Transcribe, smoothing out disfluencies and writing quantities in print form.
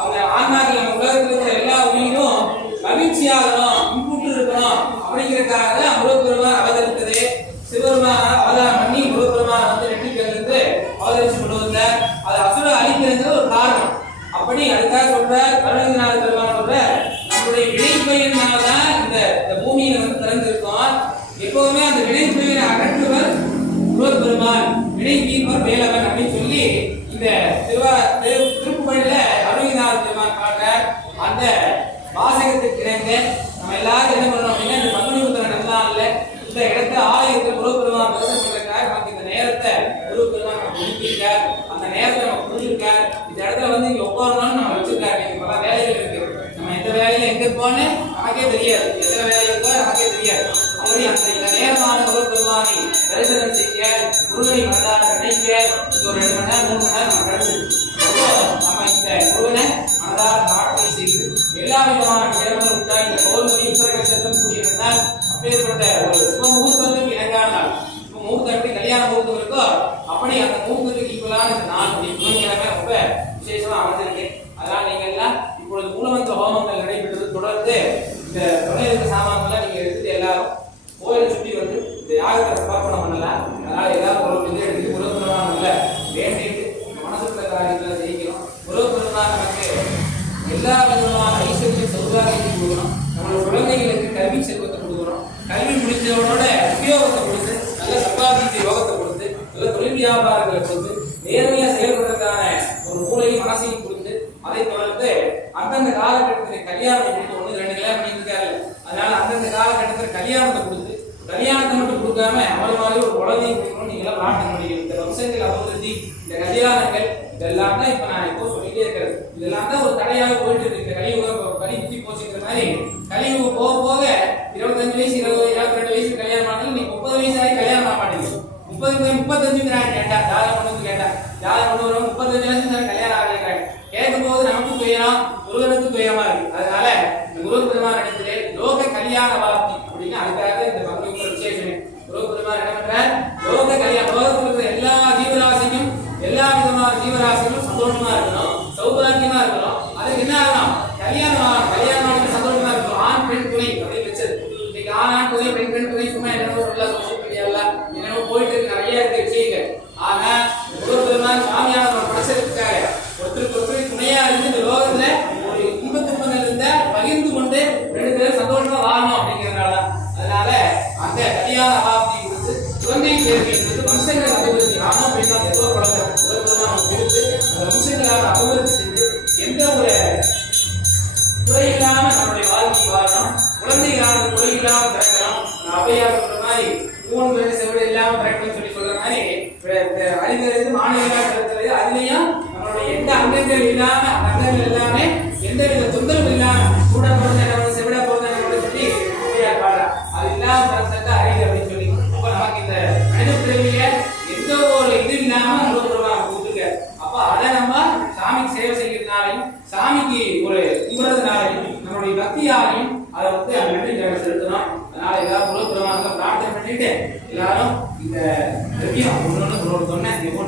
அவங்க ஆன்மாக்கள் நம்ம உலகத்தில் இருக்கிற எல்லா உயிரும் மகிழ்ச்சியாகணும், இன்புற்று இருக்கணும் அப்படிங்கிறதுக்காக முருகப்பெருமான் அவதரித்தது. சிவபெருமான் அவதாரம் பண்ணி முருகப்பெருமான் வந்து நெற்றிக்கல்லிருந்து அவதரிச்சு கொண்டு வந்தார். அது அசுர அழிக்கிறது ஒரு காரணம். அப்படி அதுக்காக சொல்ற கருணகிரிநாத பெருமான் சொல்ற நம்மளுடைய வினைப்பயினால்தான் இந்த பூமியில வந்து பிறந்திருக்கோம். எப்பவுமே அந்த வினைப்பயிரை அகற்றுவர் முருகப்பெருமான், வினை தீர்ப்பர் வேலவன் அப்படின்னு சொல்லி இந்த திருப்புகழில கருணகிரிநாத பெருமான் காட்டுற அந்த வாசகத்துக்கு இணைந்து நம்ம எல்லாரும் என்ன பண்ணணும் அப்படின்னா, இந்த பங்குனி உத்திர நன்னாள்ல இந்த இடத்துல ஆலயத்தில் முருகப்பெருமான் தரிசனம் பண்றதுக்காக நமக்கு இந்த நேரத்தை முருகப்பெருமான் நமக்கு கொடுத்திருக்கார். அந்த நேரத்தை நம்ம புரிஞ்சிருக்கார். இந்த இடத்துல வந்து இங்க உட்காரணும்னு நம்ம வச்சிருக்காரு. நீங்க பல வேலைகள் இருக்கு. நம்ம எந்த வேலையில எங்க இருப்போம்னு நமக்கே தெரியாது, எத்தனை வேலை இருக்கோ நமக்கே தெரியாது. அப்படி அந்த இந்த நேரமான முருகப்பெருமானை தரிசனம் செய்ய, முருகனை மனதார நினைக்க ஒரு 2 மணி நேரம் 3 மணி நேரம் நம்ம கிடைச்சிருக்கு. நம்ம இந்த முருகனை மனதார பிரார்த்தனை செய்து எல்லா விதமான நேரங்களும் விட்டா இந்த பௌர்ணமி உத்தரகட்சத்திரம் கூடியிருந்தால் அப்பேற்பட்ட ஒரு சுப முகூர்த்தத்துக்கு இணங்கான நாள். இப்போ முகூர்த்தம் எப்படி கல்யாண முகூர்த்தம் இருக்கோ அப்படி அந்த முகூர்த்தத்துக்கு ஈக்குவலான இந்த நாள் புதன்கிழமை ரொம்ப விசேஷமா அமைஞ்சிருக்கு. அதனால நீங்க எல்லாம் இப்பொழுது மூலமந்திர ஹோமங்கள் நடைபெற்றது. தொடர்ந்து இந்த தொழிலுக்கு சாமான்களை நீங்க எடுத்துட்டு எல்லாரும் கோயிலை சுற்றி வந்து இந்த யாகத்தை சமர்ப்பணம் பண்ணலாம். அதனால எல்லாரும் ஒரு இது எடுத்து முருகப்பெருமான் இல்லை வேண்டிட்டு மனசுக்குள்ள காரியங்களை ஜெயிக்கணும். முருகப்பெருமான் நமக்கு எல்லா விதமான ஐஸ்வர்யம் சௌபாகியத்தை கொடுக்கணும். நம்மளோட குழந்தைகளுக்கு கல்வி செல்வத்தை கொடுக்கணும். கல்வி முடிச்சவனோட உபயோகத்தை கொடுத்து நல்ல சம்பாதித்த யோகத்தை கொடுத்து நல்ல தொழில் வியாபாரங்களை கொடுத்து நேர்மையா செயல்படுறதுக்கான ஒரு மூளையும் மனசையும் கொடுத்து அதை தொடர்ந்து அந்தந்த காலகட்டத்தில் கல்யாணத்தை கொடுத்து 1-2 கல்யாணம் பண்ணியிருக்காரு. அதனால அந்தந்த காலகட்டத்தில் கல்யாணத்தை கொடுத்து கல்யாணத்தை மட்டும் கொடுக்காம அவளை மாதிரி ஒரு குழந்தையும் கொடுக்கணும். நீங்க எல்லாம் பிரார்த்தனை பண்ணிக்கணும். இந்த வம்சங்கள் அபிவிருத்தி, இந்த கல்யாணங்கள் இதெல்லாம் தான் இப்ப நான் இப்போ சொல்லிட்டே இருக்கிறது. இதெல்லாம் தான் ஒரு தடையாக போயிட்டு இருக்கு. இந்த கலியுகம் கலி புத்தி போச்சுங்கிற மாதிரி கலியுகம் போக போக 25 வயசு 22 வயசு கல்யாணம் பண்ணாலும் நீங்க 30 வயசு ஆகி கல்யாணம் பண்ண மாட்டேங்குது. 35 கேட்டா ஜாதகம் கொண்டு கேட்டா ஜாதகம் கொண்டு வரும் 35 வயசு கல்யாணம் ஆகிறாங்க. கேட்கும் போது நமக்கு துயரம், முருகனுக்கு துயரமா இருக்கு. அதனால இந்த முருகப்பெருமான் இடத்திலே லோக கல்யாண வார்த்தை அப்படின்னு அதுக்காக இந்த பங்குனி உத்திர விசேஷமே முருகப்பெருமான் என்ன பண்றார், லோக கல்யாணம் லோகத்தில் இருக்கிற எல்லா ஜீவராசிக்கும் எல்லா விதமான ஜீவராசிகளும் சந்தோஷமா இருக்கணும், சௌபாகியமா இருக்கணும். அதுக்கு என்ன ஆகணும், கல்யாணம் சந்தோஷமா இருக்கணும். ஆண் பெண் துணை அப்படின்னு வச்சது. இன்னைக்கு ஆண் துணை பெண் துணை சும்மா என்னவோ சோசியல் மீடியால என்னவோ போயிட்டு இருக்கு, நிறைய இருக்கு விஷயங்கள். ஆனா முருகப்பெருமான் சாமியான படைச்சதுக்காக ஒருத்தருக்கு துணையா இருந்து இந்த லோகத்துல ஒரு இன்பத்துப்பங்கள் இருந்த பகிர்ந்து கொண்டு 2 பேரும் சந்தோஷமா வாழணும் அப்படிங்கிறதுனால. அதனால அந்த கல்யாண அபாப்தி கொடுத்து குழந்தை சேர்க்கை கொடுத்து வம்சங்கள் அபிவிருத்தி ஆணும் பெண்ணா ஏதோ குழந்தை கொடுத்து அந்த வம்சங்களான அபிவிருத்தி செஞ்சு எந்த ஒரு குறையில்லாம நம்முடைய வாழ்க்கை வாழணும். குழந்தைகளான குறையில்லாம பிறக்கணும். அவையார் சொல்ற மாதிரி 3 பேர் செவிடு இல்லாம பிறக்கணும்னு சொல்லி சொல்ற மாதிரி அறிஞருக்கு மாணவியாக பிறக்கிறது. அதுலயும் நம்மளுடைய எந்த அங்கங்கள் இல்லாம அங்கங்கள் எல்லாமே எந்த வித தொந்தரவு இல்லாம கூட பிறந்த செவிட பிறந்த சொல்லி அது இல்லாம பிறந்த அறிவு அப்படின்னு சொல்லி இப்ப நமக்கு இந்த மனித பிறவிய எந்த ஒரு இது இல்லாம முருகப்பெருமான் கொடுத்துருக்க. அப்ப அதை நம்ம சாமிக்கு சேவை செய்யறதுனாலையும் சாமிக்கு ஒரு கும்பிடுறதுனாலையும் நம்மளுடைய பக்தியாலையும் அதை வந்து அந்த நன்றி செலுத்தணும். அதனால எல்லாரும் முருகப்பெருமானுக்கு பிரார்த்தனை பண்ணிட்டு எல்லாரும் இந்த ஒன்னொன்னு சொன்னேன்.